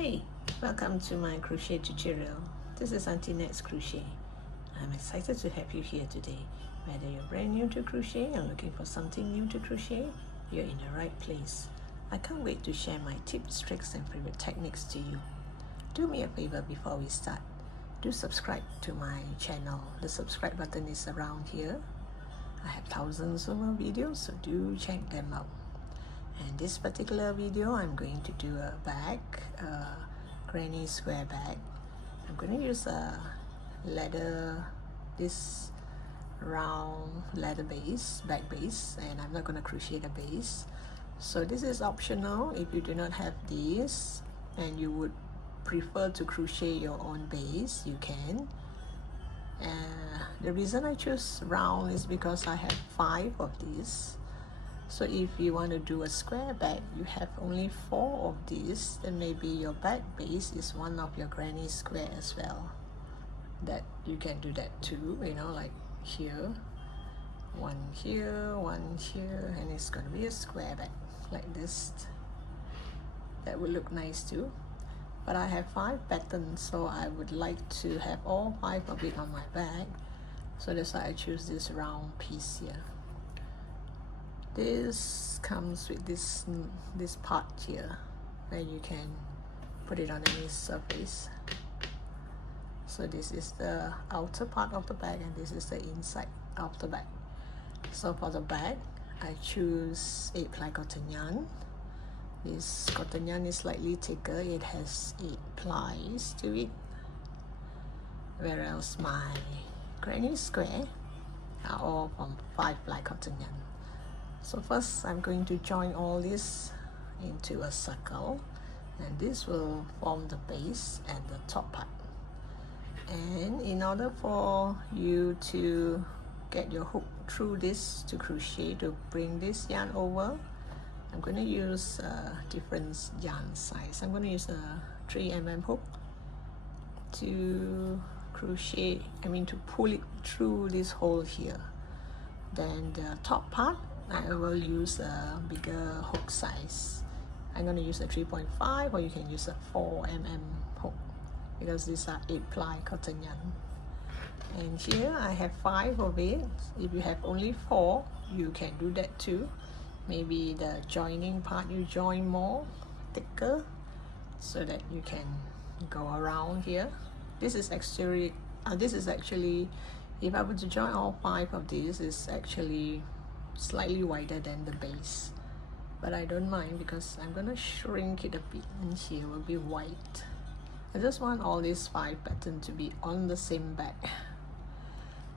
Hi, welcome to my crochet tutorial. This is Auntie Nat's Crochet. I'm excited to have you here today. Whether you're brand new to crochet and looking for something new to crochet, you're in the right place. I can't wait to share my tips, tricks and favorite techniques to you. Do me a favor before we start. Do subscribe to my channel. The subscribe button is around here. I have thousands of more videos, so do check them out. And this particular video, I'm going to do a bag, a granny square bag. I'm going to use a leather, this round leather base, bag base, and I'm not going to crochet the base. So this is optional. If you do not have this and you would prefer to crochet your own base, you can. The reason I choose round is because I have 5 of these. So if you want to do a square bag, you have only 4 of these, then maybe your bag base is one of your granny square as well. That you can do that too, you know, like here, one here, and it's going to be a square bag like this. That would look nice too. But I have 5 patterns, so I would like to have all 5 of it on my bag. So that's why I choose this round piece here. This comes with this part here where you can put it on any surface. So this is the outer part of the bag and this is the inside of the bag. So for the bag, I choose 8-ply cotton yarn. This cotton yarn is slightly thicker. It has 8 plies to it, whereas my granny square are all from 5-ply cotton yarn. So first I'm going to join all this into a circle, and this will form the base and the top part. And in order for you to get your hook through this to crochet, to bring this yarn over, I'm going to use a different yarn size. I'm going to use a 3mm hook to crochet, to pull it through this hole here. Then the top part, I will use a bigger hook size. I'm going to use a 3.5, or you can use a 4mm hook because these are 8-ply cotton yarn. And here I have 5 of it. If you have only 4, you can do that too. Maybe the joining part you join more thicker so that you can go around here. This is actually if I were to join all 5 of these, it's actually slightly wider than the base, but I don't mind because I'm gonna shrink it a bit, and here will be white. I just want all these 5 patterns to be on the same bag.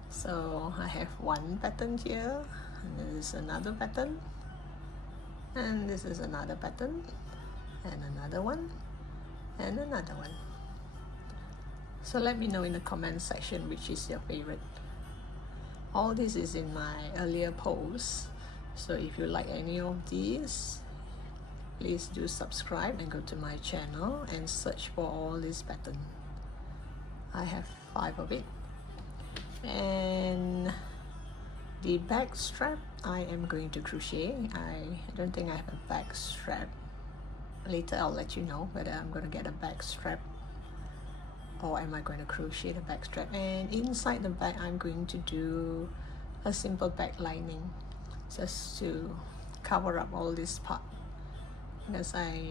So I have 1 pattern here, and there is another pattern, and this is another pattern, and another one, and another one. So let me know in the comment section which is your favorite. All this is in my earlier posts, so if you like any of these, please do subscribe and go to my channel and search for all these patterns. I have 5 of it. And the back strap, I am going to crochet. I don't think I have a back strap. Later I'll let you know whether I'm going to get a back strap or am I going to crochet the back strap. And inside the bag, I'm going to do a simple back lining just to cover up all this part, because I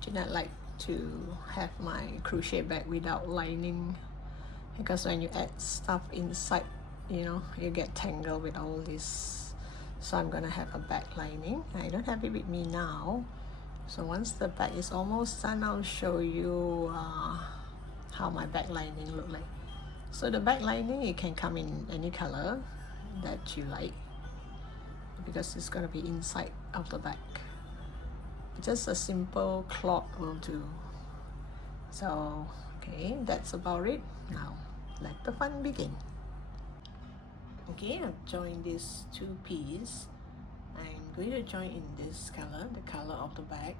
do not like to have my crochet bag without lining, because when you add stuff inside, you get tangled with all this. So I'm gonna have a back lining. I don't have it with me now, so once the bag is almost done, I'll show you how my back lining look like. So the back lining, it can come in any color that you like, because it's going to be inside of the bag. Just a simple cloth will do. So okay, that's about it. Now let the fun begin. Okay, I've joined these 2 pieces. I'm going to join in this color, the color of the bag.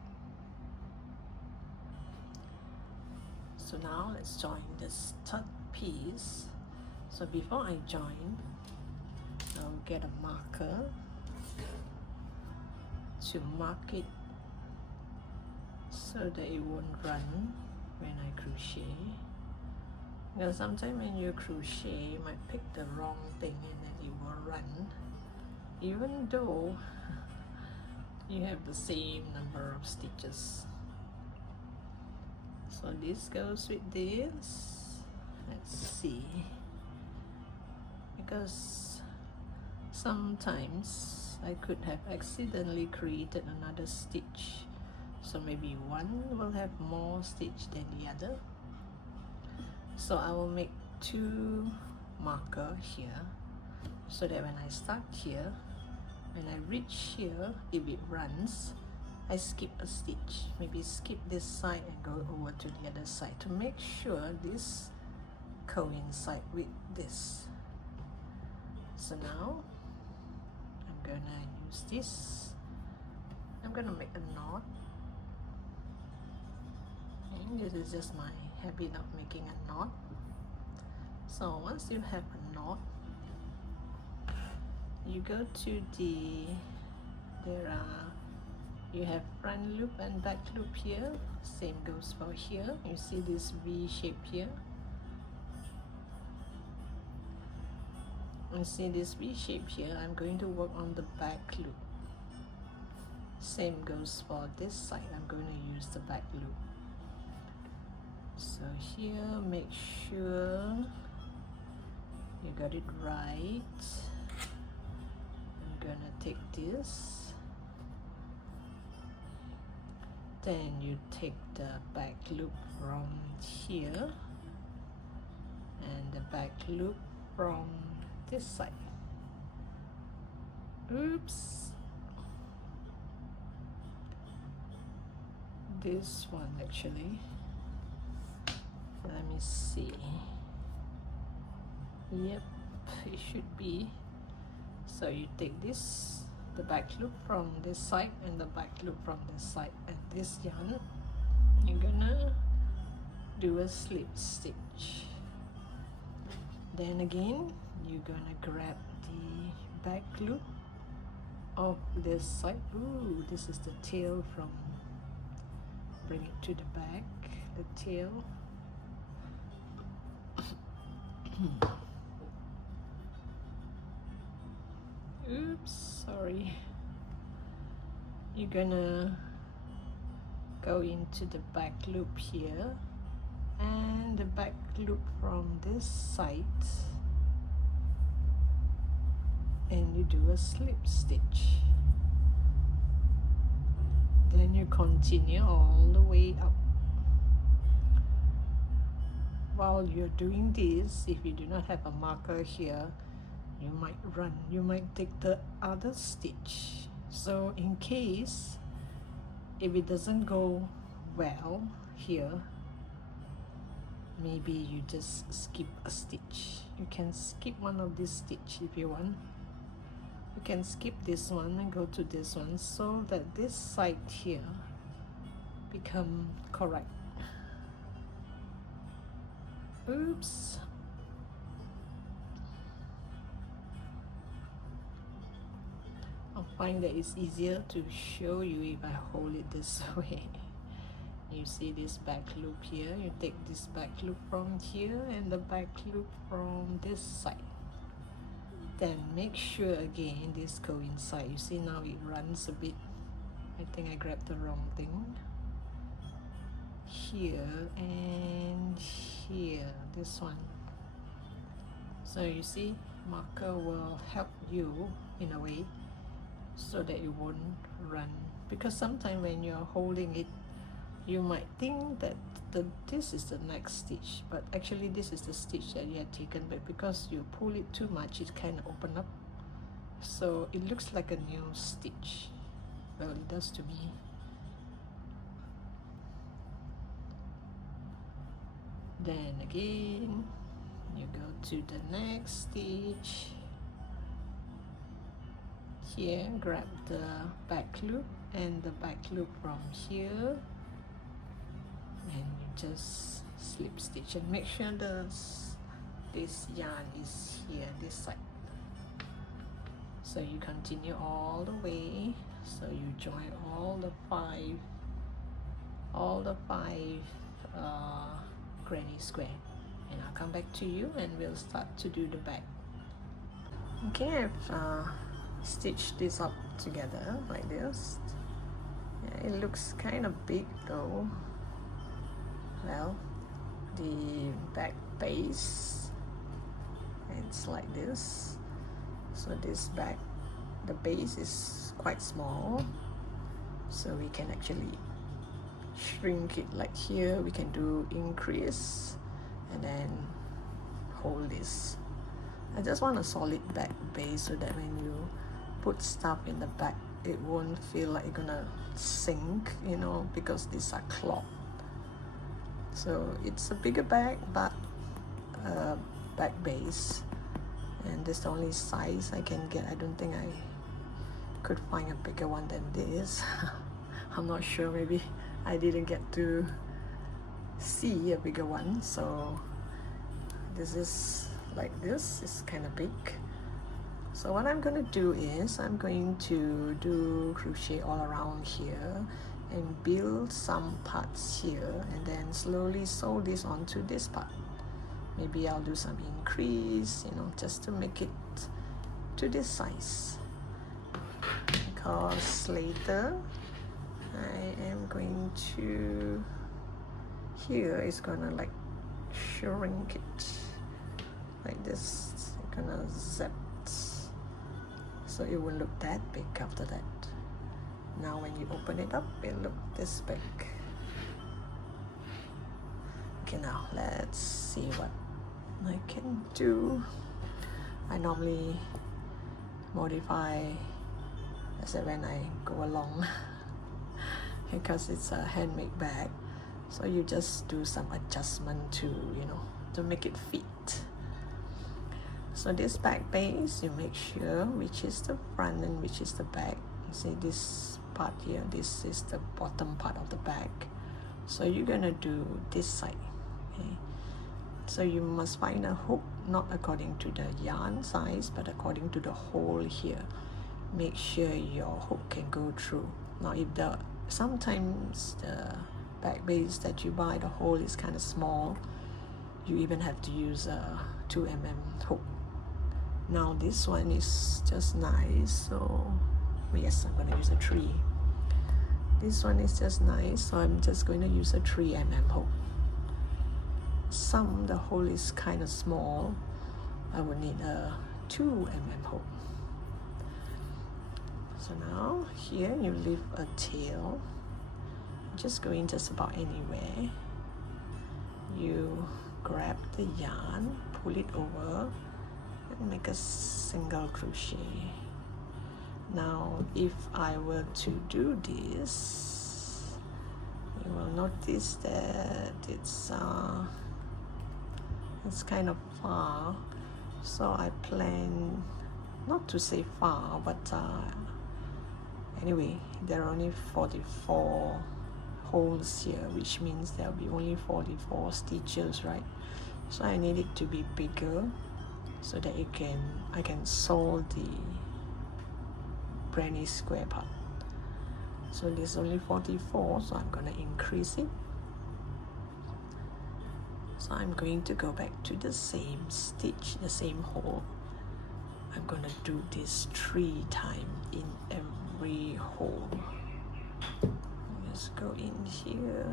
So now let's join this 3rd piece. So before I join, I'll get a marker to mark it so that it won't run. when I crochet, because sometimes when you crochet you might pick the wrong thing and then it will run, even though you have the same number of stitches. So this goes with this. Let's see, because sometimes I could have accidentally created another stitch, so maybe one will have more stitch than the other. So I will make 2 marker here, so that when I start here, when I reach here, if it runs, I skip a stitch, maybe skip this side and go over to the other side to make sure this coincide with this. So now I'm gonna use this. I'm gonna make a knot, and this is just my habit of making a knot. So once you have a knot, you go to you have front loop and back loop here. Same goes for here. You see this V shape here. You see this V shape here. I'm going to work on the back loop. Same goes for this side. I'm going to use the back loop. So here, make sure you got it right. I'm gonna take this, then you take the back loop from here and the back loop from this side. Oops, this one actually. Let me see. Yep, it should be. So you take this, the back loop from this side and the back loop from this side, and this yarn, you're gonna do a slip stitch. Then again, you're gonna grab the back loop of this side. Ooh, this is the tail from, bring it to the back, the tail. Oops, sorry. You're gonna go into the back loop here and the back loop from this side, and you do a slip stitch. Then you continue all the way up. While you're doing this, if you do not have a marker here, you might run, you might take the other stitch. So in case if it doesn't go well here, maybe you just skip a stitch. You can skip one of these stitch if you want. You can skip this one and go to this one, so that this side here become correct. Oops. I'll find that it's easier to show you if I hold it this way. You see this back loop here, you take this back loop from here and the back loop from this side. Then make sure again this coincide. You see now it runs a bit. I think I grabbed the wrong thing. Here and here, this one. So you see, marker will help you in a way so that it won't run, because sometimes when you're holding it, you might think that this is the next stitch, but actually this is the stitch that you had taken, but because you pull it too much, it kind of open up, so it looks like a new stitch. Well, it does to me. Then again, you go to the next stitch. Here, grab the back loop and the back loop from here, and you just slip stitch and make sure this yarn is here, this side. So you continue all the way, so you join all the five granny square, and I'll come back to you and we'll start to do the back. Okay, I've stitched this up together like this. Yeah, it looks kind of big though. Well, the back base, it's like this. So this back, the base is quite small, so we can actually shrink it. Like here we can do increase and then hold this. I just want a solid back base so that when you put stuff in the back, it won't feel like it's gonna sink, you know, because these are cloth. So it's a bigger bag, but back base, and this is the only size I can get. I don't think I could find a bigger one than this. I'm not sure, maybe I didn't get to see a bigger one. So this is like this, it's kind of big. So what I'm going to do is I'm going to do crochet all around here and build some parts here, and then slowly sew this onto this part. Maybe I'll do some increase, you know, just to make it to this size, because later I am going to, here is gonna like shrink it like this. I'm gonna zip, so it will look that big after that. Now when you open it up, it look this big. Okay, now let's see what I can do. I normally modify as when I go along because it's a handmade bag, so you just do some adjustment to, you know, to make it fit. So this back base, you make sure which is the front and which is the back. You see this part here, this is the bottom part of the bag, so you're gonna do this side. Okay, so you must find a hook not according to the yarn size but according to the hole here. Make sure your hook can go through. Now if the sometimes the back base that you buy, the hole is kind of small, you even have to use a 2mm hook. Now this one is just nice, so yes, I'm going to use a 3. This one is just nice, so I'm just going to use a 3mm hook. Some the hole is kind of small, I would need a 2mm hook. So now here you leave a tail, just going just about anywhere. You grab the yarn, pull it over and make a single crochet. Now if I were to do this, you will notice that it's kind of far, so I plan not to say far, but anyway, there are only 44 holes here, which means there'll be only 44 stitches, right? So I need it to be bigger so that I can sew the granny square part. So there's only 44, so I'm gonna increase it. So I'm going to go back to the same stitch, the same hole. I'm gonna do this 3 times in every hole. Let's go in here.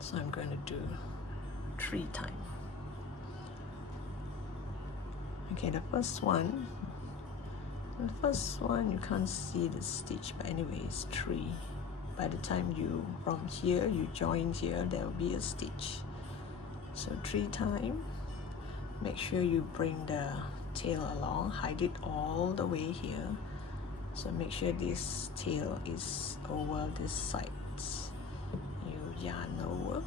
So I'm going to do 3 times. Okay, the first one you can't see the stitch, but anyway, it's 3. By the time you from here you join here, there will be a stitch. So 3 times. Make sure you bring the tail along, hide it all the way here. So make sure this tail is over this side. You yarn over.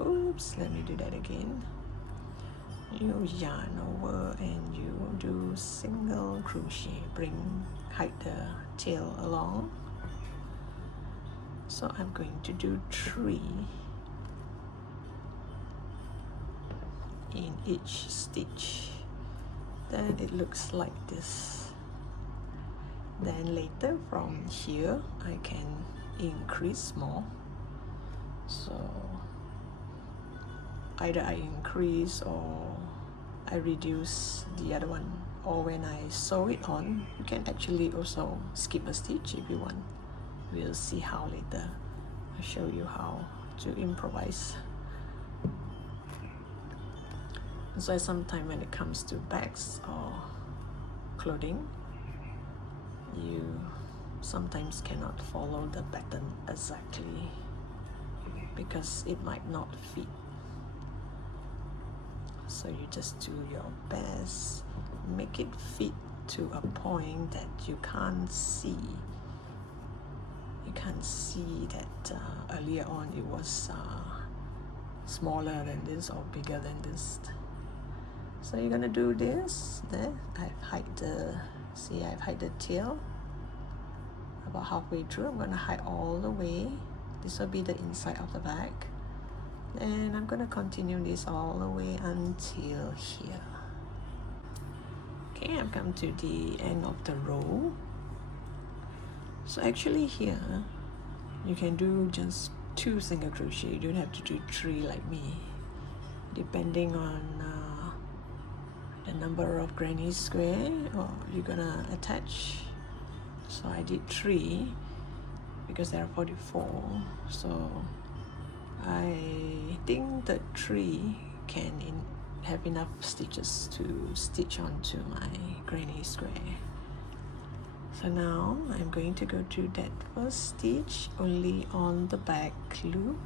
Oops, let me do that again. You yarn over and you do single crochet. Hide the tail along. So I'm going to do 3 in each stitch. Then it looks like this. Then later from here I can increase more. So either I increase or I reduce the other one, or when I sew it on, you can actually also skip a stitch if you want. We'll see how later. I'll show you how to improvise. So sometimes when it comes to bags or clothing, you sometimes cannot follow the pattern exactly because it might not fit. So you just do your best, make it fit to a point that you can't see. You can't see that earlier on it was smaller than this or bigger than this. So you're gonna do this. There, I've hide the tail about halfway through. I'm gonna hide all the way. This will be the inside of the bag, and I'm gonna continue this all the way until here. Okay, I've come to the end of the row. So actually here you can do just 2 single crochet. You don't have to do 3 like me, depending on the number of granny square you're gonna attach. So I did 3 because there are 44, so I think that 3 can have enough stitches to stitch onto my granny square. So now I'm going to go to that first stitch only on the back loop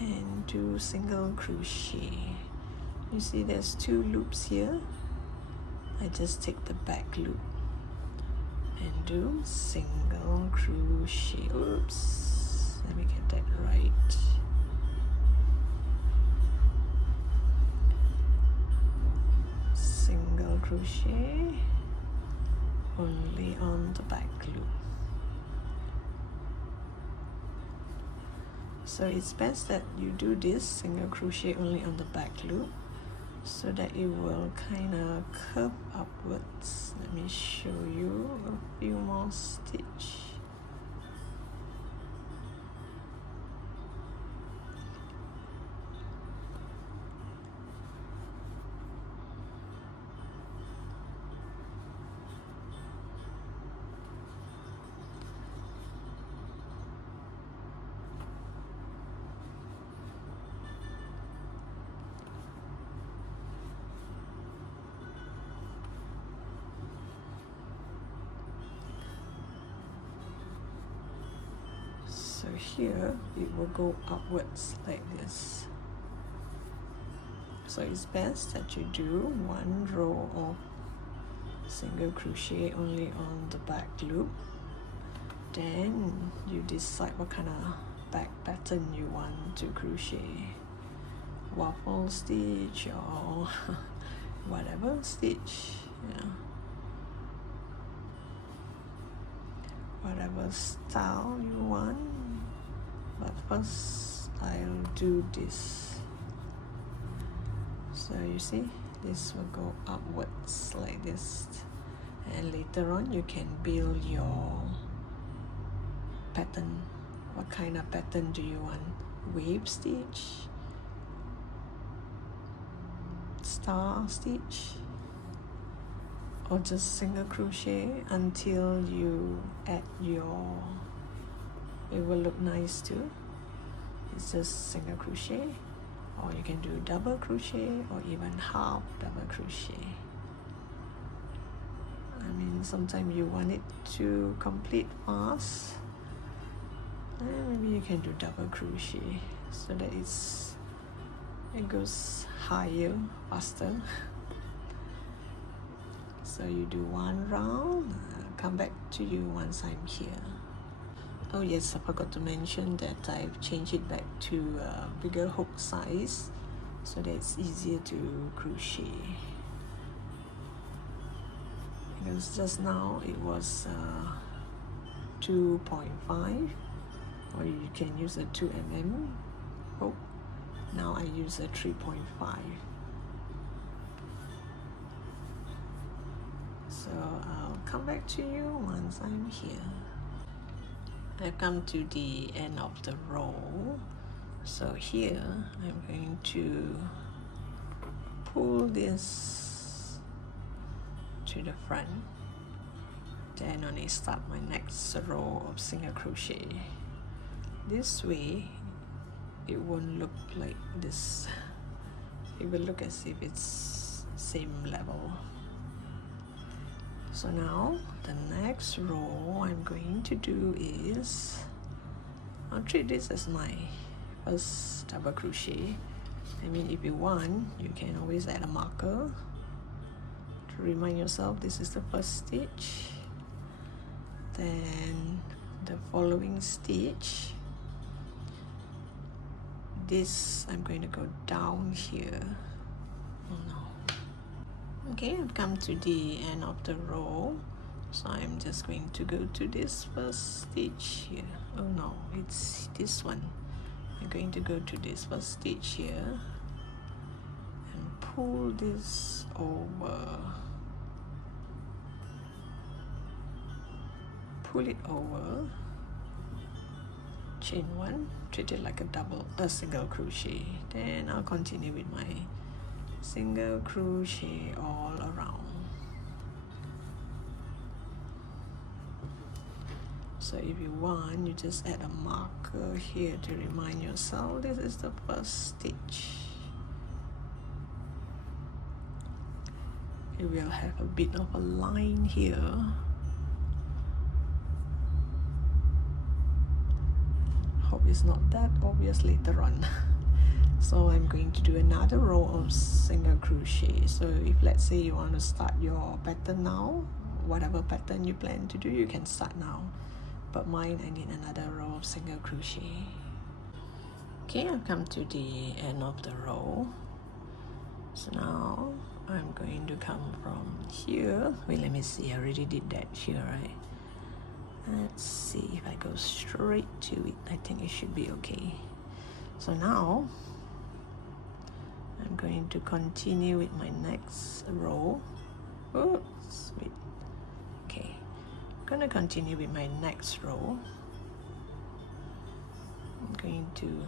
and do single crochet. You see there's 2 loops here. I just take the back loop and do single crochet. Oops, let me get that right. Single crochet only on the back loop. So it's best that you do this single crochet only on the back loop so that it will kind of curve upwards. Let me show you a few more stitch. So here it will go upwards like this. So it's best that you do 1 row of single crochet only on the back loop. Then you decide what kind of back pattern you want to crochet. Waffle stitch or whatever stitch, yeah. Whatever style you want. But first I'll do this. So you see, this will go upwards like this, and later on you can build your pattern. What kind of pattern do you want? Wave stitch, star stitch, or just single crochet until you add your, it will look nice too. It's just single crochet, or you can do double crochet or even half double crochet. I mean, sometimes you want it to complete fast, and maybe you can do double crochet so that it goes higher, faster. So you do 1 round. I'll come back to you once I'm here. Oh yes, I forgot to mention that I've changed it back to a bigger hook size so that it's easier to crochet. Because just now it was 2.5, or you can use a 2mm hook. Now I use a 3.5. So I'll come back to you once I'm here. I've come to the end of the row. So here I'm going to pull this to the front, then only start my next row of single crochet. This way it won't look like this, it will look as if it's same level. So now the next row I'm going to do is, I'll treat this as my first double crochet. I mean, if you want, you can always add a marker to remind yourself this is the first stitch. Then the following stitch, this I'm going to go down here. Oh no. Okay, I've come to the end of the row, so I'm just going to go to this first stitch here. Oh no, it's this one. I'm going to go to this first stitch here and pull this over, pull it over, chain one, treat it like a single crochet. Then I'll continue with my single crochet all around. So if you want, you just add a marker here to remind yourself this is the first stitch. You will have a bit of a line here. Hope it's not that obvious later on. So I'm going to do another row of single crochet. So if let's say you want to start your pattern now, whatever pattern you plan to do, you can start now. But mine, I need another row of single crochet. Okay, I've come to the end of the row. So now I'm going to come from here. Wait, let me see, I already did that here, right? Let's see if I go straight to it. I think it should be okay. So now I'm going to continue with my next row. Oops, wait. Okay, I'm gonna continue with my next row. I'm going to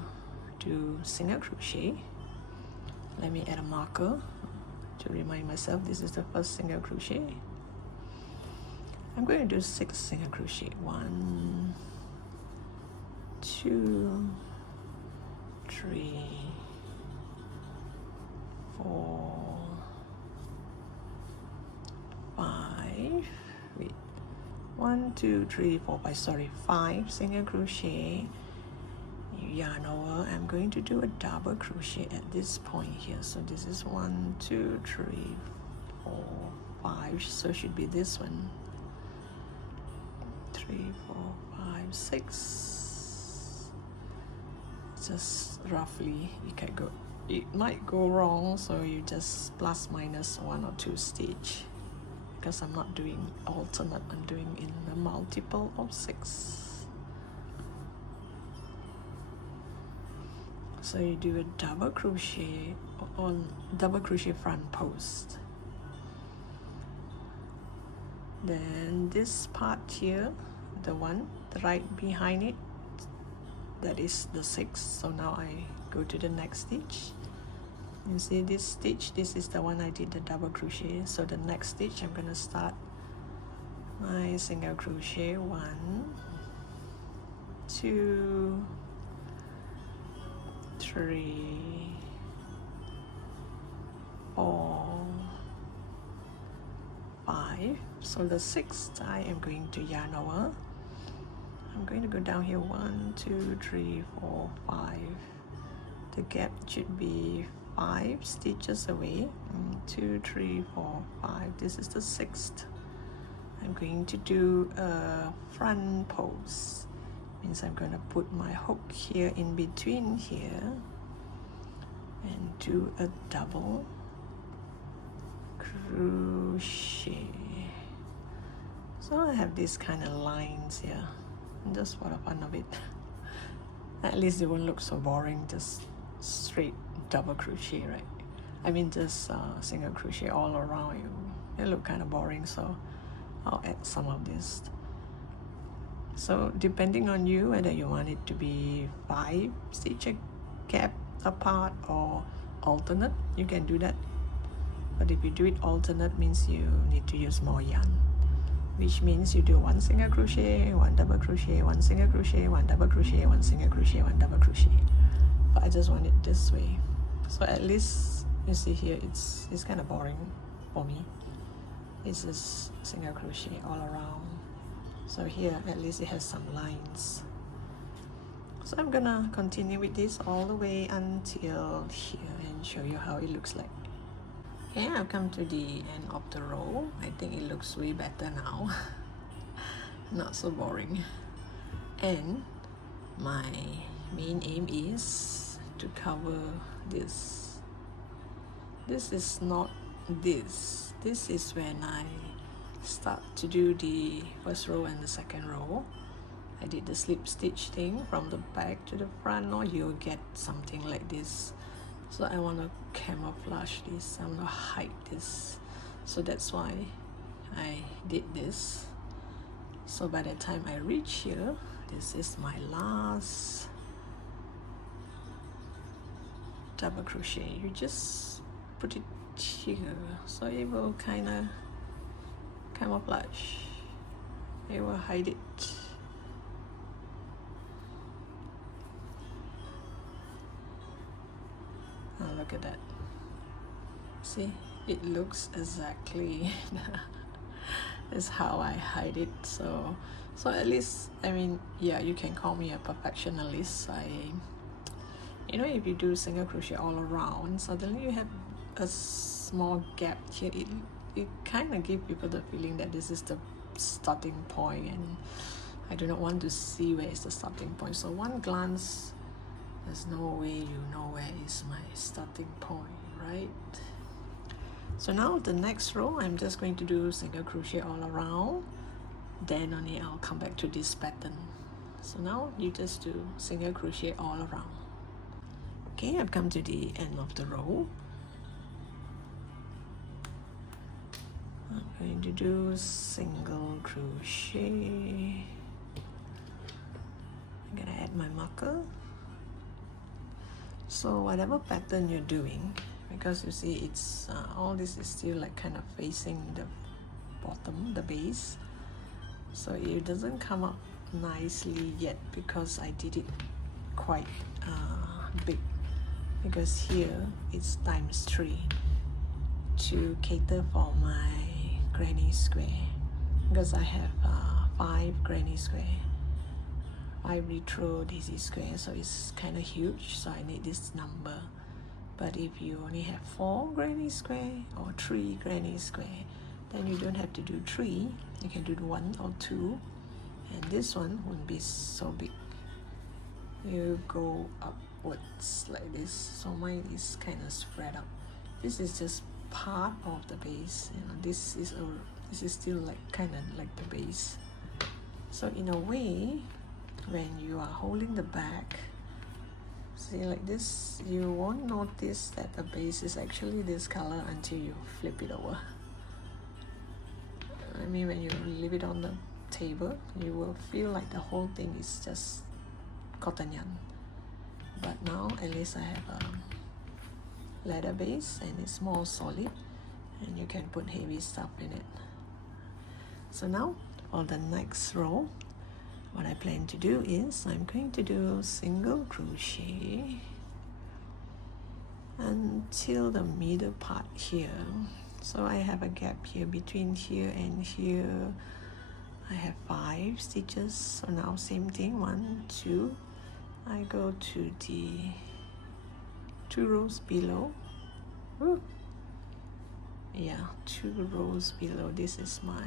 do single crochet. Let me add a marker to remind myself this is the first single crochet. I'm going to do 6 single crochet. 1, 2, 3, 4, 5. Wait. 1, 2, 3, 4, 5. Sorry, 5 single crochet. Yarn over. I'm going to do a double crochet at this point here. So this is 1, 2, 3, 4, 5. So it should be this one. 3, 4, 5, 6. Just roughly, you can go. It might go wrong, so you just plus minus 1 or 2 stitch. Because I'm not doing alternate, I'm doing in the multiple of 6. So you do a double crochet on double crochet front post. Then this part here, the one right behind it, that is the 6. So now I go to the next stitch. You see this stitch, this is the one I did the double crochet. So the next stitch I'm gonna start my single crochet. 1, 2, 3, 4, 5. So the 6th I am going to yarn over. I'm going to go down here 1, 2, 3, 4, 5. The gap should be 5 stitches away. 1, 2, 3, 4, 5. This is the 6th. I'm going to do a front post. Means I'm going to put my hook here in between here and do a double crochet. So I have these kind of lines here, just for the fun of it. At least it won't look so boring, just straight double crochet, right? I mean just single crochet all around you. It look kind of boring, so I'll add some of this. So depending on you whether you want it to be 5 stitch gap apart or alternate, you can do that. But if you do it alternate, means you need to use more yarn, which means you do 1 single crochet, 1 double crochet, 1 single crochet, 1 double crochet, 1 single crochet, 1 double crochet. But I just want it this way, so at least you see here it's kind of boring for me. It's just single crochet all around. So here at least it has some lines. So I'm gonna continue with this all the way until here and show you how it looks like. Okay, I've come to the end of the row. I think it looks way better now. Not so boring. And my main aim is to cover this. This is not this. This is when I start to do the first row and the second row. I did the slip stitch thing from the back to the front, or you'll get something like this. So I want to camouflage this, I want to hide this. So that's why I did this. So by the time I reach here, this is my last double crochet. You just put it here, so it will kind of camouflage. It will hide it. Oh, look at that. See, it looks exactly is how I hide it. So at least, I mean, yeah, you can call me a perfectionist. You know, if you do single crochet all around, suddenly you have a small gap here. It kind of gives people the feeling that this is the starting point, and I do not want to see where is the starting point. So one glance, there's no way you know where is my starting point, right? So now the next row, I'm just going to do single crochet all around. Then only I'll come back to this pattern. So now you just do single crochet all around. Okay, I've come to the end of the row. I'm going to do single crochet. I'm gonna add my marker. So whatever pattern you're doing, because you see it's all this is still like kind of facing the bottom, the base, so it doesn't come up nicely yet because I did it quite big, because here it's ×3 to cater for my granny square, because I have 5 granny square, 5 retro daisy square, so it's kind of huge, so I need this number. But if you only have 4 granny square or 3 granny square, then you don't have to do 3, you can do 1 or 2, and this one won't be so big. You go upwards like this, so mine is kind of spread out. This is just part of the base, you know, this is still like kind of like the base. So in a way, when you are holding the bag, see like this, you won't notice that the base is actually this color until you flip it over. I mean, when you leave it on the table, you will feel like the whole thing is just cotton yarn. But now at least I have a leather base and it's more solid, and you can put heavy stuff in it. So now for the next row, what I plan to do is I'm going to do single crochet until the middle part here. So I have a gap here between here and here. I have 5 stitches. So now same thing, 1, 2. I go to the 2 rows below. Ooh. Yeah, 2 rows below. This is my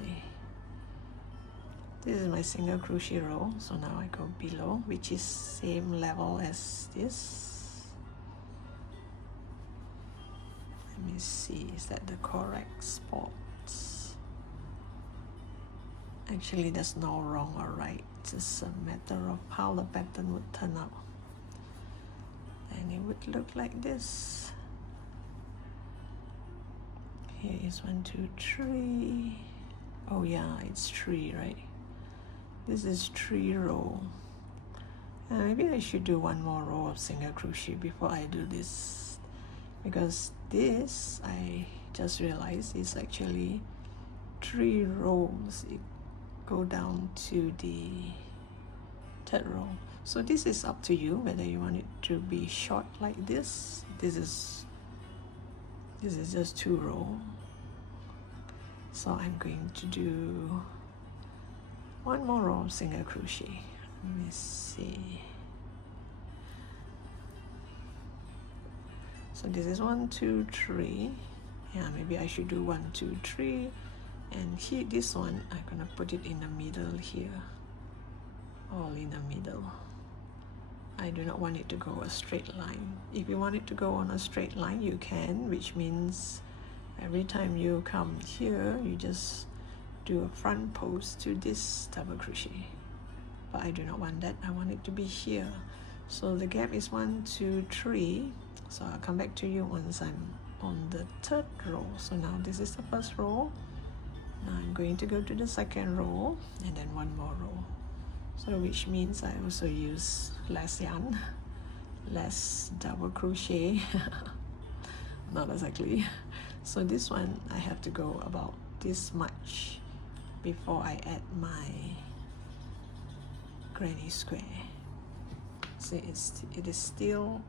single crochet row. So now I go below, which is same level as this. Let me see, is that the correct spots? Actually, there's no wrong or right, it's just a matter of how the pattern would turn out. And it would look like this. Here is 1, 2, 3. Oh yeah, it's 3, right? This is 3 row. Maybe I should do 1 more row of single crochet before I do this, because this I just realized is actually 3 rows. It go down to the 3rd row. So this is up to you whether you want it to be short like this. This is just 2 row. So I'm going to do 1 more row of single crochet. Let me see. So this is 1, 2, 3. Yeah, maybe I should do 1, 2, 3. And here, this one, I'm gonna put it in the middle here. All in the middle. I do not want it to go a straight line. If you want it to go on a straight line, you can, which means every time you come here, you just do a front post to this double crochet. But I do not want that. I want it to be here. So the gap is 1, 2, 3. So I'll come back to you once I'm on the 3rd row. So now this is the 1st row. Now I'm going to go to the 2nd row and then 1 more row. So which means I also use less yarn, less double crochet. Not exactly. So this one I have to go about this much before I add my granny square. See, it is still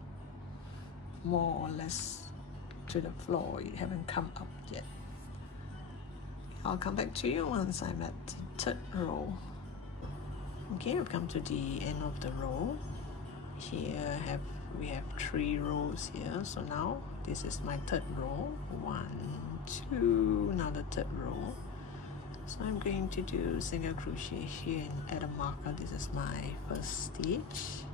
more or less to the floor. It haven't come up yet. I'll come back to you once I'm at the 3rd row. Okay, we've come to the end of the row. Here we have 3 rows here. So now this is my 3rd row. 1, 2, now the 3rd row. So I'm going to do single crochet here and add a marker. This is my 1st stitch.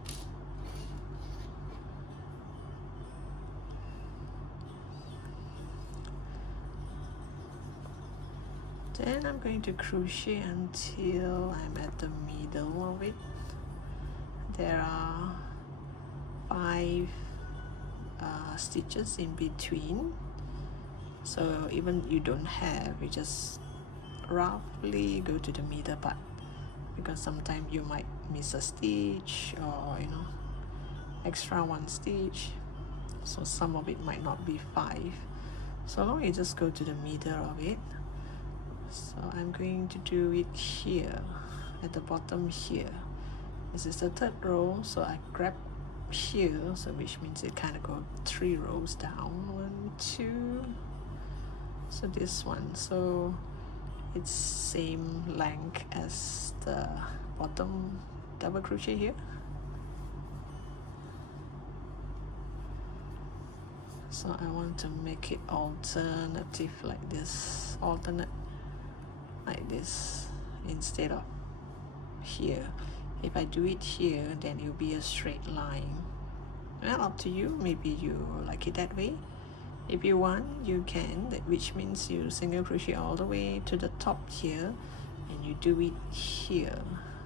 Then I'm going to crochet until I'm at the middle of it. There are 5 stitches in between. So even you don't have, you just roughly go to the middle part, because sometimes you might miss a stitch or extra 1 stitch. So some of it might not be 5. So long you just go to the middle of it. So I'm going to do it here at the bottom here. This is the 3rd row, so I grab here, so which means it kind of go 3 rows down. 1, 2. So this one, so it's same length as the bottom double crochet here. So I want to make it alternative like this, alternate like this instead of here. If I do it here, then it'll be a straight line. Well, up to you. Maybe you like it that way. If you want, you can, which means you single crochet all the way to the top here and you do it here,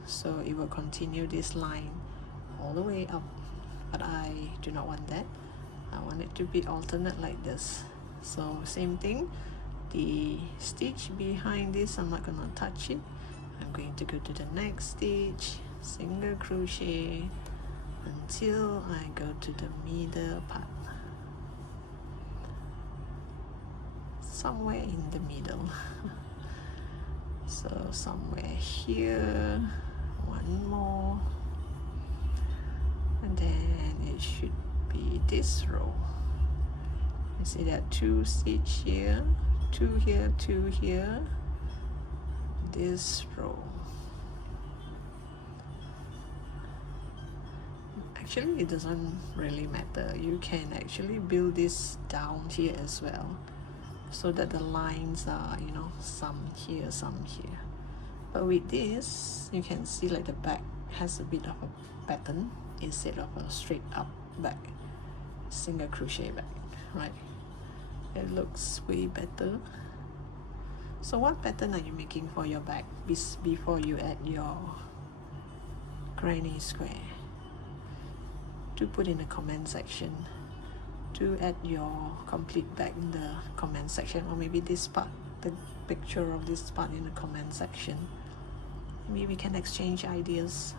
so it will continue this line all the way up. But I do not want that. I want it to be alternate like this. So same thing, the stitch behind this, I'm not going to touch it. I'm going to go to the next stitch, single crochet until I go to the middle part, somewhere in the middle. So somewhere here, 1 more, and then it should be this row. You see that 2 stitch here, 2 here, 2 here, this row. Actually, it doesn't really matter. You can actually build this down here as well, so that the lines are, some here, some here. But with this, you can see like the back has a bit of a pattern instead of a straight up back, single crochet back, right? It looks way better. So what pattern are you making for your back before you add your granny square? Do put in the comment section. Do add your complete back in the comment section, or maybe this part, the picture of this part in the comment section. maybe we can exchange ideas.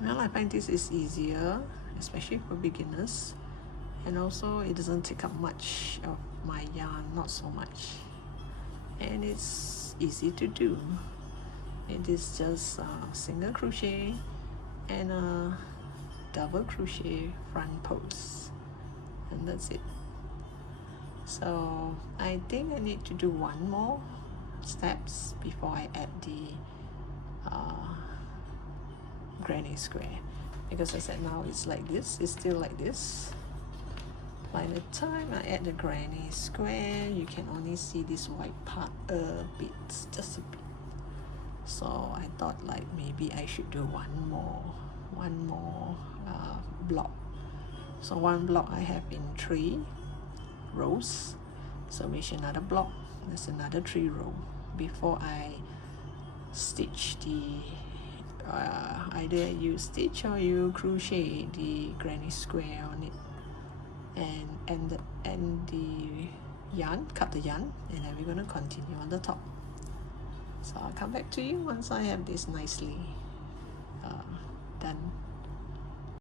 Well, I find this is easier, especially for beginners, and also it doesn't take up much of my yarn, not so much, and it's easy to do. It is just a single crochet and a double crochet front post, and that's it. So I think I need to do one more steps before I add the granny square, because I said now it's like this, it's still like this. By the time I add the granny square, you can only see this white part a bit, just a bit. So I thought like maybe I should do one more block. So one block I have in 3 rows, so which another block, there's another 3 row before I stitch the either you stitch or you crochet the granny square on it, and the yarn, cut the yarn, and then we're going to continue on the top. So I'll come back to you once I have this nicely done.